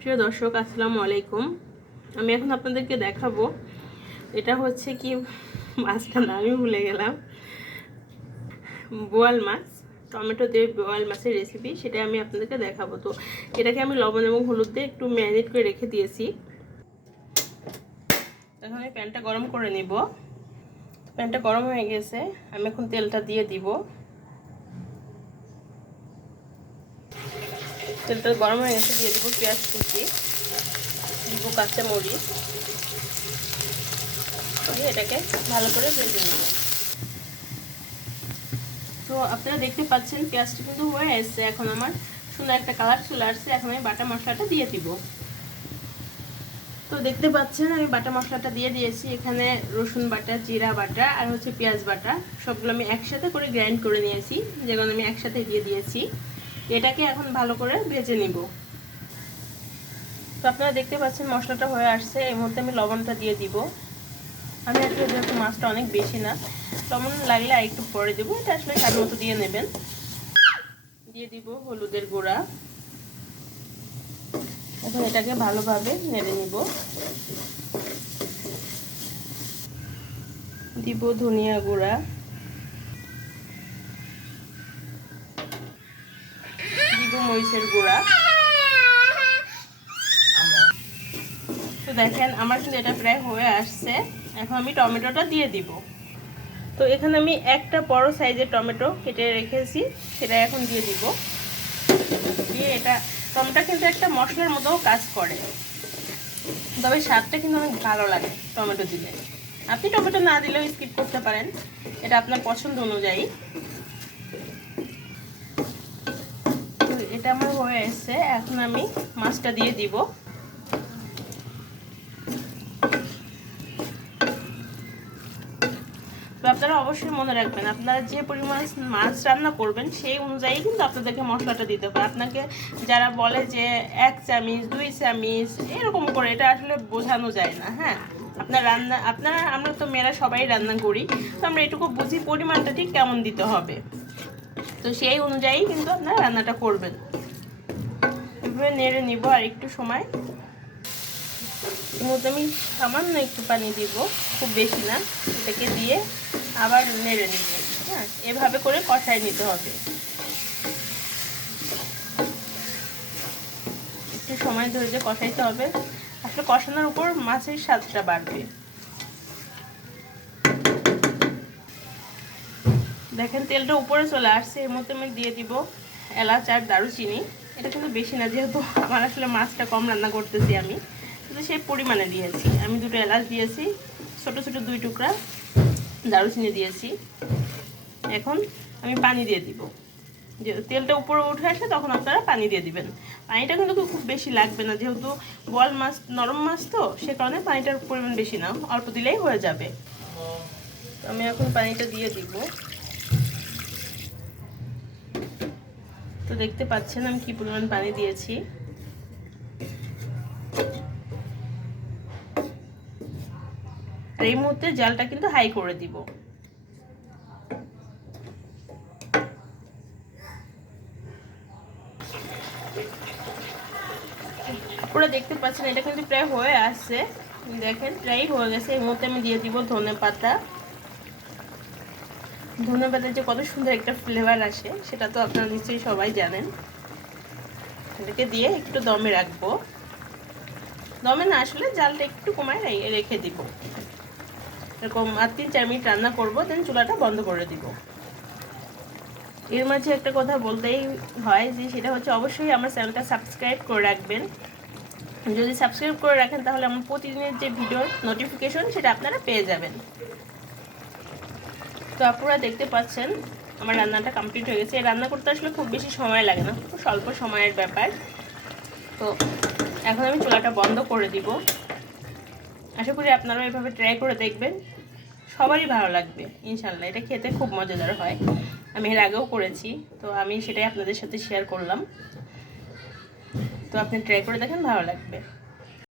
প্রিয় দর্শক, আসসালামু আলাইকুম। আমি এখন আপনাদেরকে দেখাবো, এটা হচ্ছে কি মাছটা নামই ভুলে গেলাম, বোয়াল মাছ, টমেটো দিয়ে বোয়াল মাছের রেসিপি, সেটা আমি আপনাদেরকে দেখাবো। তো এটাকে আমি লবণ এবং হলুদ দিয়ে একটু ম্যারিনেট করে রেখে দিয়েছি। এখন আমি প্যানটা গরম করে নিব। প্যানটা গরম হয়ে গেছে, আমি এখন তেলটা দিয়ে দিব। তেলটা গরম হয়ে গেছে, দিয়ে দিব পেঁয়াজ কুচি, দিব কাঁচা মরিচ, দিয়ে এটাকে ভালো করে ভেজে নেব। তো আপনারা দেখতে পাচ্ছেন পেঁয়াজটা কিন্তু হয়ে এসছে, এখন আমার সুন্দর একটা কালার চলে আসছে। এখন আমি বাটা মশলাটা দিয়ে দিব। তো দেখতে পাচ্ছেন আমি বাটা মশলাটা দিয়ে দিয়েছি। এখানে রসুন বাটা, জিরা বাটা আর হচ্ছে পেঁয়াজ বাটা, সবগুলো আমি একসাথে করে গ্রাইন্ড করে নিয়েছি, যেগুলো আমি একসাথে দিয়ে দিয়েছি। এটাকে এখন ভালো করে ভেজে নিব। তো আপনারা দেখতে পাচ্ছেন মশলাটা হয়ে আসছে। এই মুহূর্তে আমি লবণটা দিয়ে দিব। আমি আসলে যেহেতু মাছটা অনেক বেশি না, লবণ লাগলে আর একটু পরে দেবো, এটা আসলে স্বাদ মতো দিয়ে নেবেন। দিয়ে দিব হলুদের গুঁড়া। এখন এটাকে ভালোভাবে নেড়ে নিব। দিব ধনিয়া গুঁড়া, দিব মরিচের গুঁড়া। তো দেখেন আমার কিন্তু এটা প্রায় হয়ে আসছে। এখন আমি টমেটোটা দিয়ে দিব। তো এখানে আমি একটা বড় সাইজের টমেটো কেটে রেখেছি, সেটা এখন দিয়ে দিব। দিয়ে এটা, টমেটো কিন্তু একটা মশলার মতো কাজ করে, তবে স্বাদটা কিন্তু অনেক ভালো লাগে টমেটো দিলে। আপনি টমেটো না দিলেও স্কিপ করতে পারেন, এটা আপনার পছন্দ অনুযায়ী। এটা আমার হয়ে এসেছে, এখন আমি মাছটা দিয়ে দিব। তো আপনারা অবশ্যই মনে রাখবেন, আপনারা যে পরিমাণ মাছ রান্না করবেন সেই অনুযায়ী কিন্তু আপনাদেরকে মশলাটা দিতে হবে। আপনাকে যারা বলে যে 1 চামচ 2 চামচ এরকম করে, এটা আসলে বোঝানো যায় না। হ্যাঁ, আমরা তো মেয়েরা সবাই রান্না করি, তো আমরা এটুকু বুঝি পরিমাণটা ঠিক কেমন দিতে হবে। তো সেই অনুযায়ী কিন্তু আপনারা রান্নাটা করবেন। এভাবে নেড়ে নিব আর একটু সময়। এর মধ্যে আমি সামান্য একটু পানি দিব, খুব বেশি না। এটাকে দিয়ে আবার নেড়ে নিব। হ্যাঁ, এভাবে করে কষায় নিতে হবে। একটু সময় ধরে যে কষাইতে হবে, আসলে কষানোর উপর মাছের স্বাদটা বাড়বে। দেখেন তেলটা উপরে চলে আসছে। এর মধ্যে আমি দিয়ে দিব এলাচ আর দারুচিনি। এটা কিন্তু বেশি না, যেহেতু আমার আসলে মাছটা কম রান্না করতেছি আমি, কিন্তু সেই পরিমাণে দিয়েছি। আমি 2টো এলাচ দিয়েছি, ছোট ছোট 2 টুকরা দারুচিনি দিয়েছি। এখন আমি পানি দিয়ে দিব। যে তেলটা উপরে উঠে আসে তখন আপনারা পানি দিয়ে দিবেন। পানিটা কিন্তু খুব বেশি লাগবে না, যেহেতু বোয়াল মাছ নরম মাছ, তো সে কারণে পানিটার পরিমাণ বেশি না, অল্প দিলেই হয়ে যাবে। আমি এখন পানিটা দিয়ে দিব। তো দেখতে পাচ্ছেন আমি কি পরিমাণ পানি দিয়েছি। আর এই মুহূর্তে জালটা কিন্তু হাই করে দিব। আপনারা দেখতে পাচ্ছেন এটা কিন্তু প্রায় হয়ে আসছে। দেখেন প্রায় হয়ে গেছে। এই মুহূর্তে আমি দিয়ে দিব ধনেপাতা। ধনেপাতার যে কত সুন্দর একটা ফ্লেভার আসে, সেটা তো আপনারা নিশ্চয়ই সবাই জানেন। এটাকে দিয়ে একটু দমে রাখবো। দমে না, আসলে জালটা একটু কমায় রেখে দিব। এরকম আর 3-4 মিনিট রান্না করবো, দেন চুলাটা বন্ধ করে দিব। এর মাঝে একটা কথা বলতেই হয়, যে সেটা হচ্ছে অবশ্যই আমার চ্যানেলটা সাবস্ক্রাইব করে রাখবেন। যদি সাবস্ক্রাইব করে রাখেন তাহলে আমার প্রতিদিনের যে ভিডিওর নোটিফিকেশন, সেটা আপনারা পেয়ে যাবেন। তো আপনারা দেখতে পাচ্ছেন আমার রান্নাটা কমপ্লিট হয়ে গেছে। এই রান্না করতে আসলে খুব বেশি সময় লাগে না, খুব স্বল্প সময়ের ব্যাপার। তো এখন আমি চুলাটা বন্ধ করে দিব। আশা করি আপনারাও এভাবে ট্রাই করে দেখবেন, সবারই ভালো লাগবে ইনশাল্লাহ। এটা খেতে খুব মজাদার হয়, আমি এর আগেও করেছি, তো আমি সেটাই আপনাদের সাথে শেয়ার করলাম। তো আপনি ট্রাই করে দেখেন, ভালো লাগবে।